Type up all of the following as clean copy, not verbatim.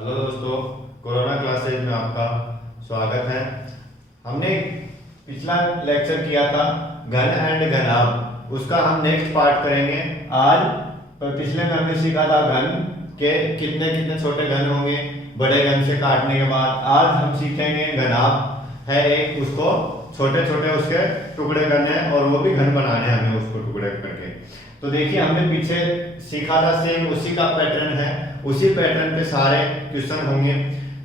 Hello दोस्तों, corona classes में आपका स्वागत है। हमने पिछला लेक्चर किया था घन एंड घनाभ, उसका हम नेक्स्ट पार्ट करेंगे आज। तो पिछले में हमने सीखा था घन के कितने कितने छोटे घन होंगे बड़े घन से काटने के बाद। आज हम सीखेंगे घनाभ है एक, उसको छोटे छोटे उसके टुकड़े करने हैं और वो भी घन बनाने हैं हमें उसको टुकड़े करके। तो देखिए हमने पीछे सीखा था, सेम उसी का पैटर्न है, उसी पैटर्न पे सारे क्वेश्चन होंगे।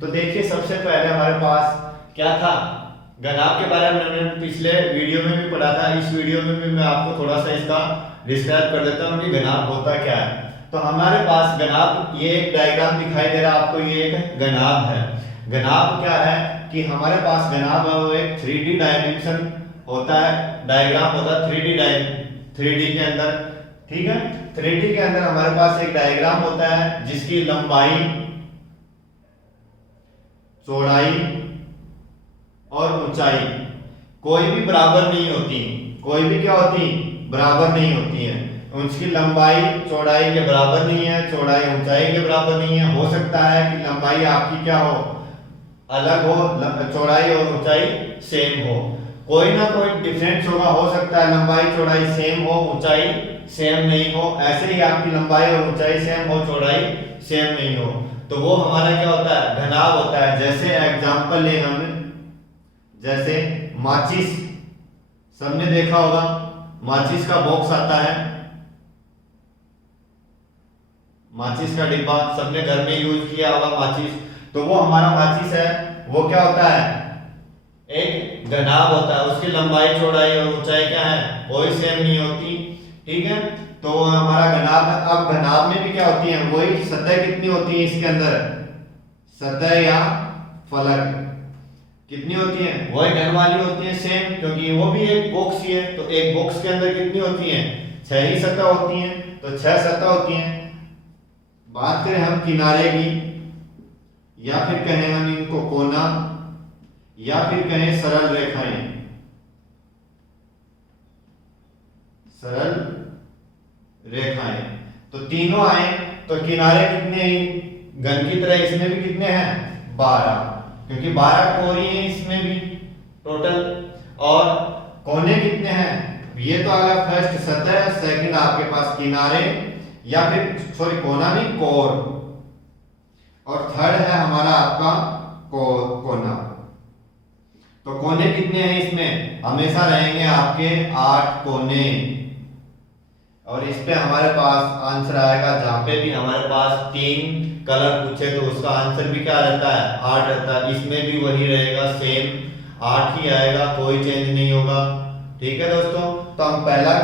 तो देखिए सबसे पहले हमारे पास क्या था, घनाभ के बारे में हमने पिछले वीडियो में भी पढ़ा था। इस वीडियो में भी मैं आपको थोड़ा सा इसका डिस्क्राइब कर देता हूँ कि घनाभ होता क्या है। तो हमारे पास घनाभ, ये एक डायग्राम दिखाई दे रहा है आपको, ये एक घनाभ है। घनाभ क्या है कि हमारे पास घनाभ है वो एक 3D डायमेंशन होता है, डायग्राम होता है 3D के अंदर, ठीक है। 3D के अंदर हमारे पास एक डायग्राम होता है जिसकी लंबाई, चौड़ाई और ऊंचाई कोई भी बराबर नहीं होती। कोई भी क्या होती, बराबर नहीं होती है। उसकी लंबाई चौड़ाई के बराबर नहीं है, चौड़ाई ऊंचाई के बराबर नहीं है। हो सकता है कि लंबाई आपकी क्या हो, अलग हो, चौड़ाई और ऊंचाई सेम हो। कोई ना कोई डिफरेंस होगा, हो सकता है लंबाई चौड़ाई सेम हो, ऊंचाई सेम नहीं हो। ऐसे ही आपकी लंबाई और ऊंचाई सेम हो, चौड़ाई सेम नहीं हो, तो वो हमारा क्या होता है, घनाभ होता है। जैसे एग्जांपल ले हम, जैसे माचिस, सबने देखा होगा माचिस का बॉक्स आता है, माचिस का डिब्बा सबने घर में यूज किया होगा माचिस। तो वो हमारा माचिस है, वो क्या होता है, एक घनाभ होता है। उसकी लंबाई चौड़ाई और ऊंचाई क्या है, कोई सेम नहीं होती, ठीक है। तो हमारा घनाभ, अब घनाभ में भी क्या होती है, वही सतह कितनी होती है इसके अंदर, सतह या फलक कितनी होती है, वही घन वाली होती है सेम, क्योंकि वो भी एक बॉक्स ही है। तो एक बॉक्स के अंदर कितनी होती है, 6 ही सतह होती हैं, तो 6 सतह होती हैं। बात करें हम किनारे की, या फिर कहें हम इनको कोना, या फिर कहें सरल रेखाएं, सरल रेखाएं, तो तीनों आए। तो किनारे कितने हैं घन की तरह, इसमें भी कितने हैं, 12, क्योंकि 12 कोरी हैं इसमें भी टोटल। और कोने कितने हैं, ये तो आ गया फर्स्ट सतह, सेकंड आपके पास किनारे, या फिर सॉरी कोना नहीं, कोर, और थर्ड है हमारा आपका कोना। तो कोने कितने हैं इसमें, हमेशा रहेंगे आपके 8 कोने। और इस पे हमारे पास आंसर आएगा, जहां पे भी हमारे पास 3 कलर पूछे तो उसका आंसर भी क्या रहता है, 8 रहता है। इसमें भी वही रहेगा, सेम 8 ही आएगा, कोई चेंज नहीं होगा, ठीक है दोस्तों। तो हम पहला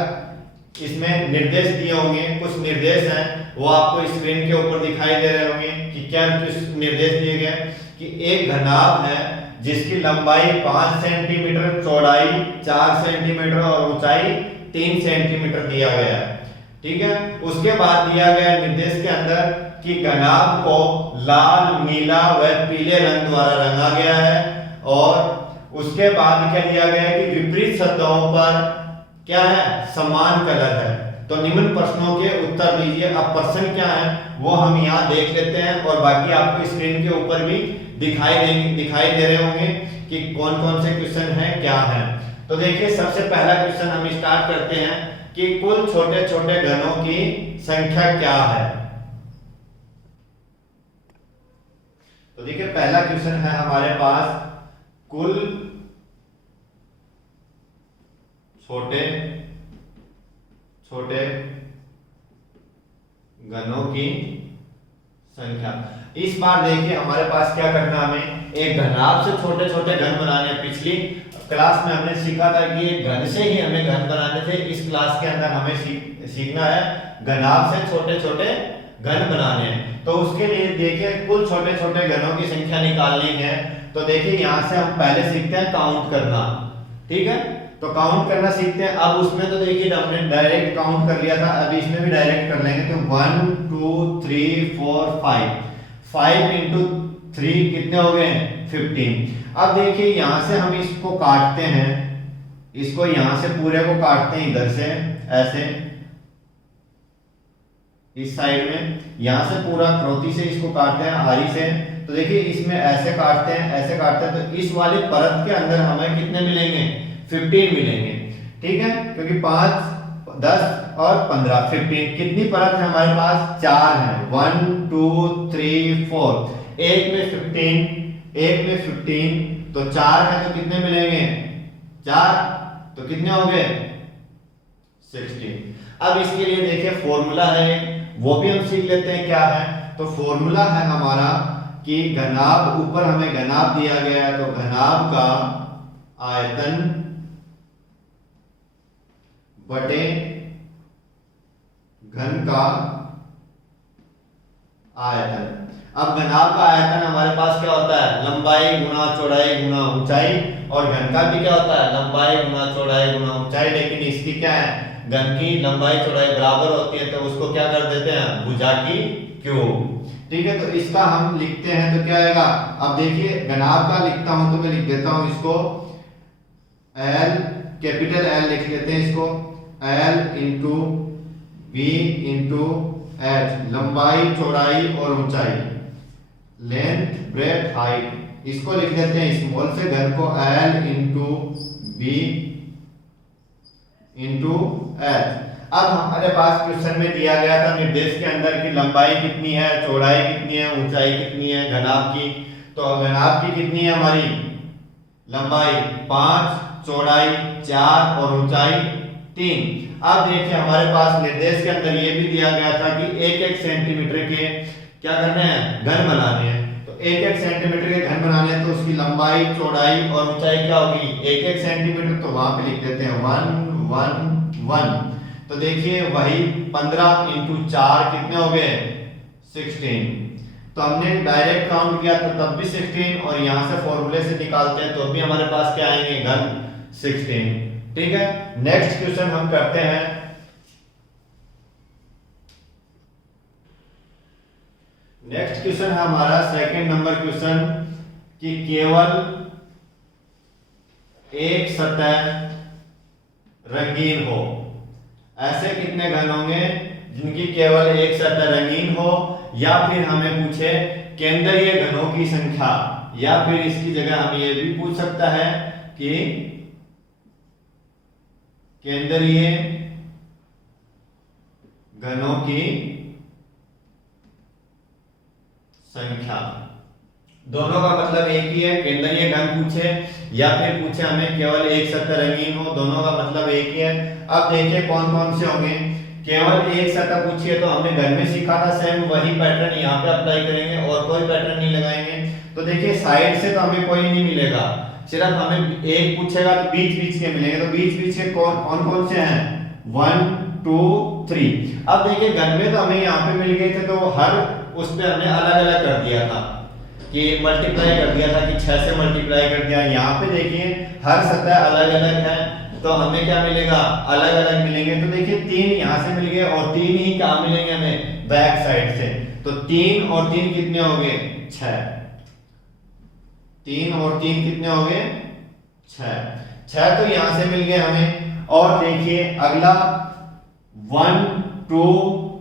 इसमें निर्देश दिए होंगे, कुछ निर्देश हैं वो आपको स्क्रीन के ऊपर दिखाई दे रहे होंगे कि क्या निर्देश दिए गए कि एक घनाभ है जिसकी लंबाई 5 सेंटीमीटर, चौड़ाई 4 सेंटीमीटर और ऊंचाई 3 सेंटीमीटर दिया गया है, ठीक है। उसके बाद दिया गया निर्देश के अंदर कि घनाभ को लाल, नीला व पीले रंग द्वारा रंगा गया है। और उसके बाद क्या दिया गया है कि विपरीत सतहों पर क्या है, समान कलर है। तो निम्न प्रश्नों के उत्तर दीजिए। अब प्रश्न क्या है वो हम यहाँ देख लेते हैं, और बाकी आपको स्क्रीन के ऊपर भी दिखाई दे रहे होंगे कि कौन कौन से क्वेश्चन हैं, क्या है। तो देखिए सबसे पहला क्वेश्चन हम स्टार्ट करते हैं कि कुल छोटे छोटे घनों की संख्या क्या है। तो देखिए पहला क्वेश्चन है हमारे पास, कुल छोटे छोटे घनों की संख्या। इस बार देखिए हमारे पास क्या करना, हमें एक घनाभ से छोटे छोटे घन बनाने। पिछली क्लास में हमने सीखा था कि एक घन से ही हमें घन बनाने थे। इस क्लास के अंदर हमें सीखना है घनाभ से छोटे छोटे घन बनाने हैं। तो उसके लिए देखिए कुल छोटे छोटे घनों की संख्या निकालनी है। तो देखिए यहाँ से हम पहले सीखते हैं काउंट करना, ठीक है। तो काउंट करना सीखते हैं। अब उसमें तो देखिए हमने डायरेक्ट काउंट कर लिया था, अभी इसमें भी डायरेक्ट कर लेंगे। तो 1 2 3 4 5 इंटू 3 कितने हो गए, 15। अब देखिए यहां से हम इसको काटते हैं, इसको यहां से पूरे को काटते हैं इधर से ऐसे, इस साइड में, यहाँ से पूरा क्रोती से इसको काटते हैं आरी से, तो देखिए इसमें ऐसे काटते हैं, ऐसे काटते हैं, तो इस वाले परत के अंदर हमें कितने मिलेंगे, 15 मिलेंगे, ठीक है, क्योंकि 5 10 और 15 15, कितनी परत है हमारे पास, 4 है, 1 2 3 4, एक में 15, एक में 15, तो 4 है तो कितने मिलेंगे, 4, तो कितने हो गए, 16। अब इसके लिए देखिए फॉर्मूला है, वो भी हम सीख लेते हैं क्या है। तो फॉर्मूला है हमारा कि घनाभ, ऊपर हमें घनाभ दिया गया है, तो घनाभ का आयतन बटे घन का आयतन। अब घनाभ का आयतन हमारे पास क्या होता है, लंबाई गुना चौड़ाई गुना ऊंचाई, और घन का भी क्या होता है, लंबाई गुना चौड़ाई गुना ऊंचाई, लेकिन इसकी क्या है, घन की लंबाई चौड़ाई बराबर होती है, तो उसको क्या कर देते हैं, भुजा की क्यूब, ठीक है। तो इसका हम लिखते हैं तो क्या आएगा, अब देखिए घनाभ का लिखता हूं तो मैं लिख देता हूं इसको L, कैपिटल L लिख लेते हैं इसको, L into B into H, लंबाई चौड़ाई और ऊंचाई, लेंथ ब्रेथ हाइट, इसको लिख देते हैं स्मॉल से, घन को L into B into H. अब हमारे पास क्वेश्चन में दिया गया था निर्देश के अंदर की लंबाई कितनी है, चौड़ाई कितनी है, ऊंचाई कितनी है घनाभ की, तो घनाभ की कितनी है हमारी, लंबाई 5, चौड़ाई 4 और ऊंचाई 3। अब देखिए हमारे पास निर्देश के अंदर ये भी दिया गया था कि 1-1 सेंटीमीटर के क्या करने हैं, घन बनाने हैं, तो 1-1 सेंटीमीटर के घन बनाने हैं, तो उसकी लंबाई चौड़ाई और ऊंचाई क्या होगी, 1-1 सेंटीमीटर, तो वहां पे लिख देते हैं 1 1 1, तो देखिए वही 15 इंटू 4 कितने हो गए, 16। तो हमने डायरेक्ट काउंट किया तो तब भी 16, और यहां से फॉर्मूले से निकालते हैं तो भी हमारे पास क्या आएंगे, घन 16, ठीक है। नेक्स्ट क्वेश्चन हम करते हैं, नेक्स्ट क्वेश्चन है हमारा सेकंड नंबर क्वेश्चन, कि केवल एक सतह रंगीन हो, ऐसे कितने घन होंगे जिनकी केवल एक सतह रंगीन हो, या फिर हमें पूछे केंद्रीय घनों की संख्या, या फिर इसकी जगह हम ये भी पूछ सकता है कि केंद्रीय घनों की संख्या। दोनों का मतलब एक ही है, केंद्रीय घन पूछे या फिर पूछे हमें केवल एक सतह रंगीन हो, दोनों का मतलब एक ही है। अब देखिए कौन कौन से होंगे, केवल एक सतह पूछिए तो हमने घर में सीखा था, सेम वही पैटर्न यहाँ पे अप्लाई करेंगे और कोई पैटर्न नहीं लगाएंगे। तो देखिए साइड से तो हमें कोई नहीं मिलेगा, सिर्फ हमें एक पूछेगा तो बीच बीच के मिलेंगे, तो बीच बीच के कौन कौन से हैं, 1 2 3। अब देखिए घर में तो हमें यहाँ पे मिल गए थे, तो हर उस पे हमने अलग अलग कर दिया था कि मल्टीप्लाई कर दिया था कि 6 से मल्टीप्लाई कर दिया। यहाँ पे देखिए हर सतह अलग अलग है, तो हमें क्या मिलेगा, अलग अलग मिलेंगे। तो देखिए 3 यहाँ से मिल गए और 3 ही कहाँ मिलेंगे हमें, बैक साइड से, तो 3 और 3 कितने हो गए, 6। 3 और 3 कितने हो गए, 6 तो यहाँ से मिल गए हमें। और देखिए अगला 1 2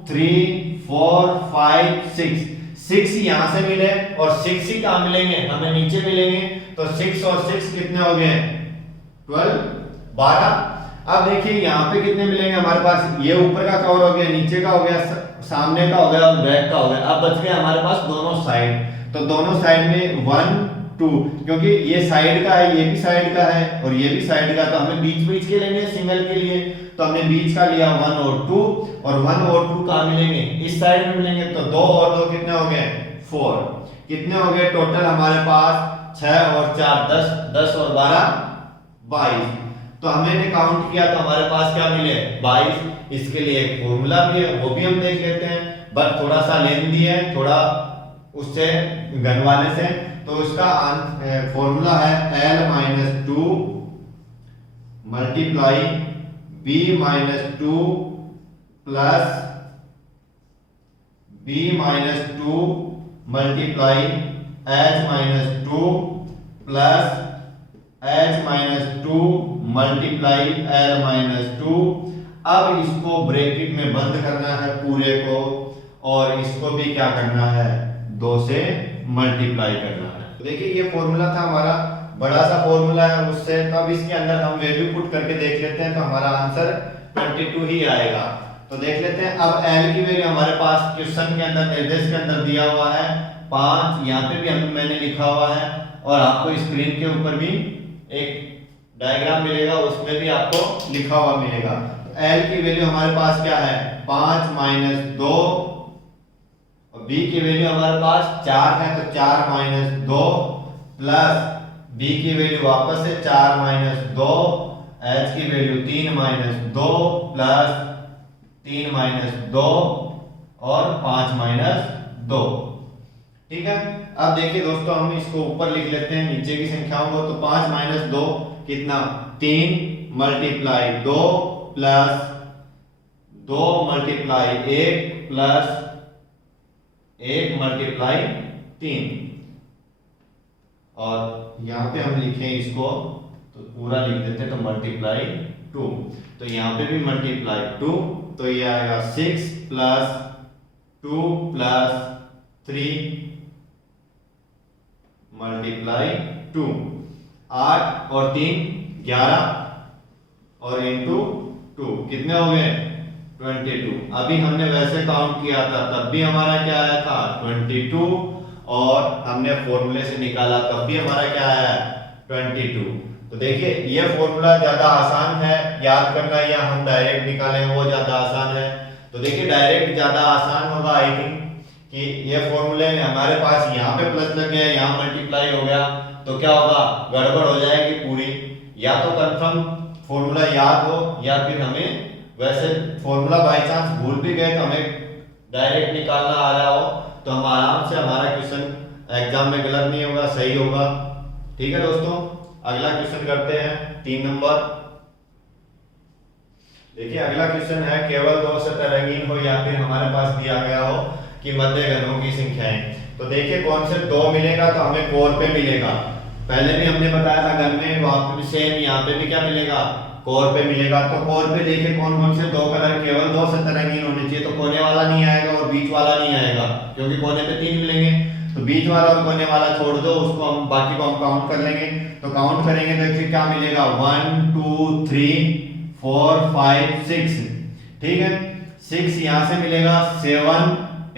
3 4 5 6 यहां से मिले और 6 ही कहां मिलेंगे, हमें नीचे मिलेंगे, तो 6 और 6 कितने हो गए, 12 12। अब देखिए यहाँ पे कितने मिलेंगे हमारे पास, ये ऊपर का कवर हो गया, नीचे का हो गया, सामने का हो गया और बैक का हो गया। अब बच गए हमारे पास दोनों साइड, तो दोनों साइड में 1 2, क्योंकि ये साइड का है, ये भी साइड का है और ये भी साइड का, तो हमें बीच बीच के लेंगे सिंगल के लिए, तो हमने बीच का लिया 1 और 2, और 1 और 2 कहां मिलेंगे, इस साइड में मिलेंगे, तो 2 और 2 कितने हो गए, 4। कितने हो गए टोटल हमारे पास, 6 और 4 10, 10 और 12 22। तो हमने काउंट किया तो हमारे पास क्या मिले, 22। इसके लिए एक फॉर्मूला भी है, वो भी हम देख लेते हैं, बट थोड़ा सा लेंदी है, थोड़ा उससे घन वाले से। तो उसका फॉर्मूला है L-2 multiply B-2 plus B-2 multiply H-2 plus H-2 multiply L-2। अब इसको ब्रैकेट में बंद करना है पूरे को, और इसको भी क्या करना है, 2 से मल्टीप्लाई करना है। तो देखिए ये फॉर्मूला था हमारा, बड़ा सा फॉर्मूला है उससे, तब इसके अंदर हम वैल्यू पुट करके देख लेते हैं, तो हमारा आंसर 22 ही आएगा। तो देख लेते हैं, अब l की वैल्यू हमारे पास क्वेश्चन के अंदर, निर्देश के अंदर दिया हुआ है 5, यहाँ पे भी मैंने लिखा हुआ है, और आपको स्क्रीन के ऊपर भी एक डायग्राम मिलेगा, उसमें भी आपको लिखा हुआ मिलेगा। तो l की वैल्यू हमारे पास क्या है, 5 माइनस 2, और b की वैल्यू हमारे पास 4 है, तो 4 माइनस 2 प्लस b की वैल्यू वापस से 4 माइनस 2, h की वैल्यू 3 माइनस 2 प्लस 3 माइनस 2 और 5 माइनस 2। ठीक है, अब देखिए दोस्तों, हम इसको ऊपर लिख लेते हैं नीचे की संख्याओं को। तो 5 माइनस 2 कितना, 3 multiply 2 plus 2 multiply 1 plus 1 multiply 3, और यहाँ पे हम लिखें इसको तो पूरा लिख देते हैं, तो मल्टीप्लाई 2, तो यहाँ पे भी मल्टीप्लाई 2, तो ये आएगा 6 प्लस 2 प्लस 3 मल्टीप्लाई 2, 8 और 3 11, और इंटू 2 कितने हो गए, 22। अभी हमने वैसे काउंट किया था, तब भी हमारा क्या आया था, 22, और हमने फॉर्मूले से निकाला तब भी हमारा क्या आया, 22। तो देखिए ये फॉर्मूला ज्यादा आसान है याद करना, या हम डायरेक्ट निकालें वो ज्यादा आसान है। तो देखिए डायरेक्ट ज्यादा आसान होगा आई थिंक, कि ये फॉर्मूले में हमारे पास यहाँ पे प्लस लग गया, यहाँ मल्टीप्लाई हो गया, तो क्या होगा, गड़बड़ हो जाएगी पूरी। या तो कंफर्म फॉर्मूला याद हो, या फिर हमें वैसे फॉर्मूला बाय चांस भूल भी गए तो हमें डायरेक्ट निकालना आ रहा हो, तो हम आराम से, हमारा क्वेश्चन एग्जाम में गलत नहीं होगा, सही होगा। ठीक है दोस्तों, अगला क्वेश्चन करते हैं 3 नंबर। देखिए अगला क्वेश्चन है, केवल 2 सतह रंगीन हो या फिर हमारे पास दिया गया हो कि मध्य घनों की संख्याएं। तो देखिए कौन से 2 मिलेगा, तो हमें कोर पे मिलेगा। पहले भी हमने बताया था घन में, वहां पे सेम यहाँ पे भी क्या मिलेगा, कोर पे मिलेगा। तो कोर पे देखिए कौन कौन से 2 कलर, केवल 2 सतह रंगीन होने चाहिए, तो कोने वाला नहीं आएगा और बीच वाला नहीं आएगा, क्योंकि कोने पे 3 मिलेंगे। तो बीच वाला और कोने वाला छोड़ दो, उसको हम बाकी को हम काउंट कर लेंगे। तो काउंट करेंगे तो देखिए क्या मिलेगा, 1 2 3 4 5 6। ठीक है, 6 यहाँ से मिलेगा, 7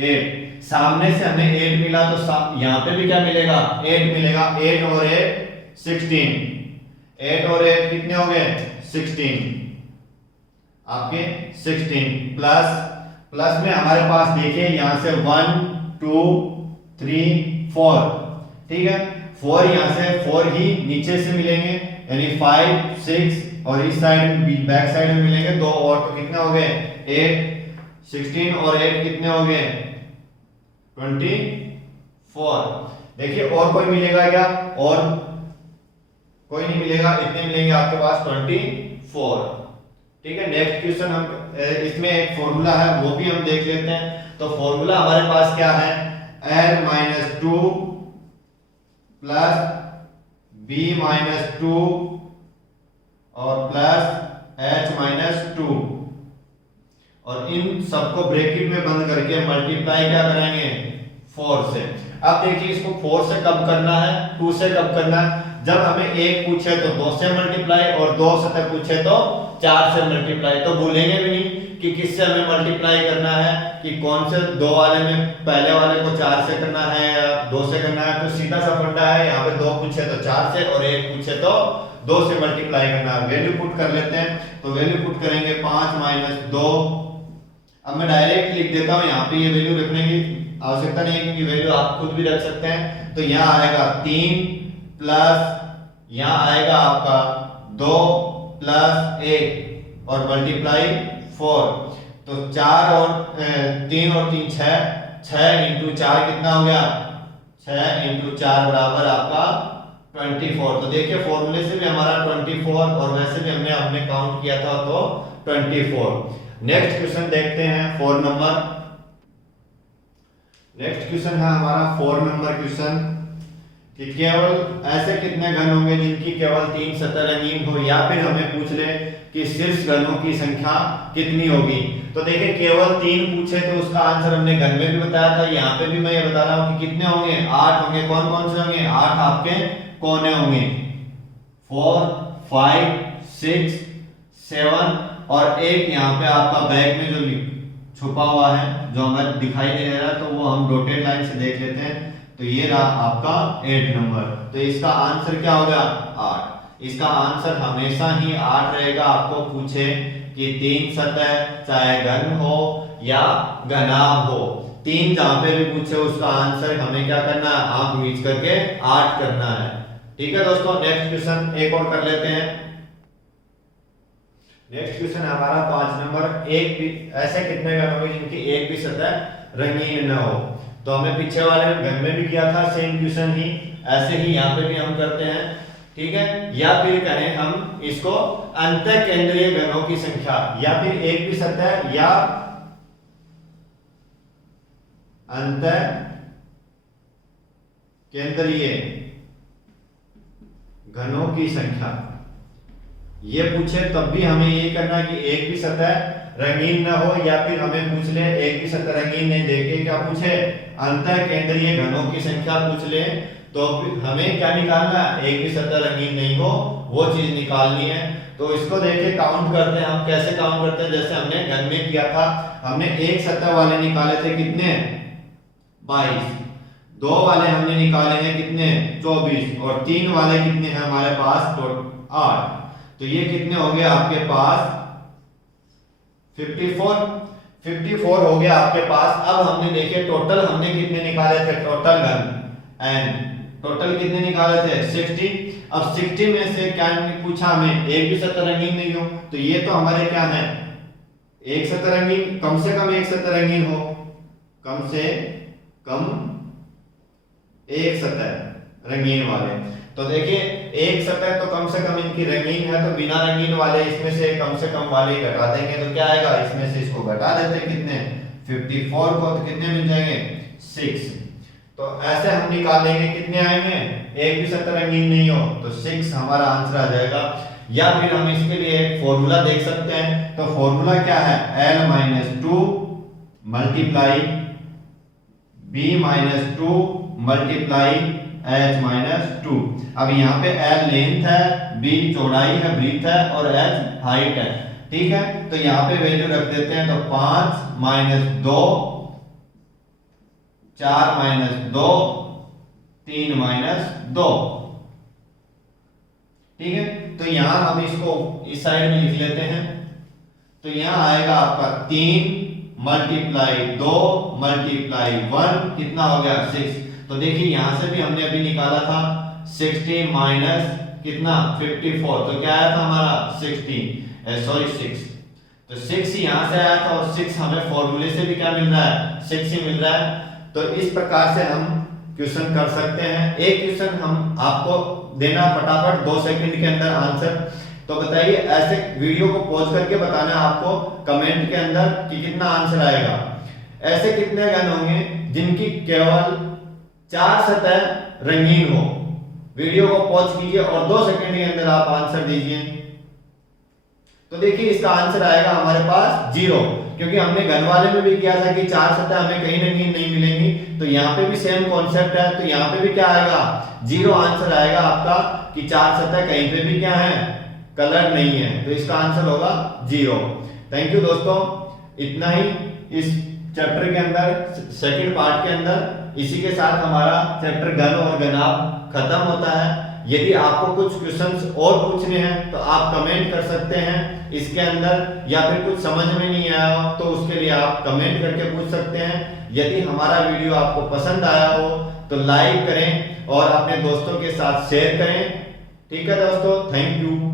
8, सामने से हमें 8 मिला, तो यहाँ पे भी क्या मिलेगा, 8 मिलेगा। 8 और 8 16, 8 और 8 कितने हो गए, 16 आपके 16, प्लस में हमारे पास देखिए यहाँ से 1 2 3 4। ठीक है, 4 यहाँ से 4 ही नीचे से मिलेंगे, यानी 5 6, और इस साइड बैक साइड में मिलेंगे 2 और, तो कितने हो गए 8। 16 और 8 कितने हो गए 24। देखिए और कोई मिलेगा क्या, और कोई नहीं मिलेगा, इतने मिलेंगे आपके पास 24। ठीक है, नेक्स्ट क्वेश्चन हम इसमें एक फॉर्मूला है वो भी हम देख लेते हैं। तो फॉर्मूला हमारे पास क्या है, l-2 प्लस b-2 और प्लस h-2, और इन सबको ब्रैकेट में बंद करके मल्टीप्लाई क्या करेंगे 4 से। अब देखिए इसको 4 से कब करना है, 2 से कब करना है, जब हमें 1 पूछे तो 2 से मल्टीप्लाई, और 2 सतह पूछे तो 4 से मल्टीप्लाई। तो भूलेंगे भी नहीं कि किससे हमें मल्टीप्लाई करना है, कि कौन से 2 वाले में पहले वाले को 4 से करना है या 2 से करना है। तो सीधा सा फंडा है, यहाँ पे 2 पूछे तो 4 से, और 1 पूछे तो 2 से मल्टीप्लाई करना है। वैल्यू पुट कर लेते हैं, तो वैल्यू पुट करेंगे 5 - 2। अब मैं डायरेक्ट लिख देता हूँ, यहाँ पे ये वैल्यू रखने की आवश्यकता नहीं है, क्योंकि वैल्यू आप खुद भी रख सकते हैं। तो यहाँ आएगा 3 प्लस यहाँ आएगा आपका 2 प्लस 1 और मल्टीप्लाई 4। तो 4 और 3 और 3 6, 6 × 4 कितना हो गया, 6 × 4 बराबर आपका 24। तो देखिए फॉर्मूले से भी हमारा 24, और वैसे भी हमने काउंट किया था तो 24। नेक्स्ट क्वेश्चन देखते हैं 4 नंबर। नेक्स्ट क्वेश्चन है हमारा 4 नंबर क्वेश्चन, कि केवल ऐसे कितने घन होंगे जिनकी केवल 3 सतह रंगीन हो, या फिर हमें पूछ ले कि शीर्ष घनों की संख्या कितनी होगी। तो देखिए केवल 3 पूछे तो उसका आंसर हमने घन में भी बताया था, यहाँ पे भी मैं ये बता रहा हूँ कि कितने होंगे, 8 होंगे। कौन कौन से होंगे, 8 आपके कोने होंगे, 4 5 6 7 और एक यहाँ पे आपका बैक में जो छुपा हुआ है जो हमें दिखाई दे रहा है, तो वो हम डॉटेड लाइन से देख लेते हैं। तो ये रहा आपका 8 नंबर। तो इसका आंसर क्या होगा, 8। इसका आंसर हमेशा ही 8 रहेगा। आपको पूछे कि 3 सतह चाहे घन हो या घनाभ हो, 3 जहां पे भी पूछे उसका आंसर हमें क्या करना है, आंख मीच करके 8 करना है। ठीक है दोस्तों, नेक्स्ट क्वेश्चन एक और कर लेते हैं। नेक्स्ट क्वेश्चन है हमारा 5 नंबर। एक भी ऐसे कितने घन होंगे जिनकी एक भी सतह रंगीन न हो। तो हमें पीछे वाले घन में भी किया था सेम क्वेश्चन ही, ऐसे ही यहाँ पे भी हम करते हैं। ठीक है, या फिर कहें हम इसको अंतः केंद्रीय घनों की संख्या, या फिर एक भी सतह या अंतः केंद्रीय घनों की संख्या, ये पूछे तब भी हमें ये करना कि एक भी सतह रंगीन न हो, या फिर हमें पूछ ले एक भी सतह रंगीन नहीं देके क्या पूछे, अंतः केंद्रीय घनों की संख्या पूछ ले, तो हमें क्या निकालना है, एक भी सतह रंगीन नहीं हो वो चीज निकालनी है। तो इसको देखिए काउंट करते हैं हम। कैसे काउंट करते हैं, जैसे हमने घन में किया था, हमने एक सतह वाले निकाले थे कितने, 22। 2 वाले हमने निकाले हैं कितने, 24। और 3 वाले कितने हैं हमारे पास, 8। तो ये कितने हो गए आपके पास, 54 हो गया आपके पास। अब हमने देखे टोटल हमने कितने निकाले थे, टोटल घन एंड टोटल कितने निकाले थे, 60। अब 60 में से क्या पूछा हमें, एक भी सतह रंगीन नहीं हो, तो ये तो हमारे क्या है, एक सतह रंगीन, कम से कम एक सतह रंगीन हो, कम से कम एक सतह रंगीन वाले। तो देखिए एक सतह तो कम से कम इनकी रंगीन है, तो बिना रंगीन वाले इसमें से कम वाले घटा देंगे, तो क्या आएगा, इसमें से इसको घटा देते हैं कितने, 54 को, तो कितने मिल जाएंगे, 6। तो ऐसे हम निकालेंगे कितने आएंगे, एक भी सतह रंगीन नहीं हो, तो 6 हमारा आंसर आ जाएगा। या फिर हम इसके लिए एक फॉर्मूला देख सकते हैं। तो फॉर्मूला क्या है, L-2 multiply B-2 multiply H-2। अब यहाँ पे L लेंथ है, B चौड़ाई है, ब्रीथ है, और H हाइट है। ठीक है, तो यहाँ पे वैल्यू रख देते हैं। तो 5 - 2 4 - 2 3 - 2। ठीक है, तो यहां हम इसको इस साइड में लिख लेते हैं। तो यहां आएगा आपका 3 × 2 × 1 कितना हो गया, 6। तो देखिए यहां से भी हमने अभी निकाला था 60 माइनस कितना, 54। तो क्या आया था हमारा 6। तो 6 यहां से आया था, और 6 हमें फॉर्मूले से भी क्या मिल रहा है, 6 ही मिल रहा है। तो इस प्रकार से हम क्वेश्चन कर सकते हैं। एक क्वेश्चन हम आपको देना फटाफट 2 सेकंड के अंदर आंसर। तो बताइए, ऐसे वीडियो को पॉज करके बताना आपको कमेंट के अंदर कि कितना आंसर आएगा। ऐसे कितने घन होंगे जिनकी केवल 4 सतह रंगीन हो। वीडियो को पॉज कीजिए और 2 सेकंड के अंदर आप आंसर दीजिए। तो देखिए इसका आंसर आएगा हमारे पास 0, क्योंकि हमने घन वाले में भी किया था कि 4 सतह हमें कहीं रंगीन नहीं मिलेंगी। तो यहाँ पे भी सेम कॉन्सेप्ट है, तो यहाँ पे भी क्या आएगा, 0 आंसर आएगा आपका कि 4 सतह कहीं पे भी क्या है, कलर नहीं है। तो इसका आंसर होगा 0। थैंक यू दोस्तों, इतना ही इस चैप्टर के अंदर, सेकंड पार्ट के अंदर। इसी के साथ हमारा चैप्टर घन और घनाभ खत्म होता है। यदि आपको कुछ क्वेश्चंस और पूछने हैं तो आप कमेंट कर सकते हैं इसके अंदर, या फिर कुछ समझ में नहीं आया हो तो उसके लिए आप कमेंट करके पूछ सकते हैं। यदि हमारा वीडियो आपको पसंद आया हो तो लाइक करें और अपने दोस्तों के साथ शेयर करें। ठीक है दोस्तों, थैंक यू।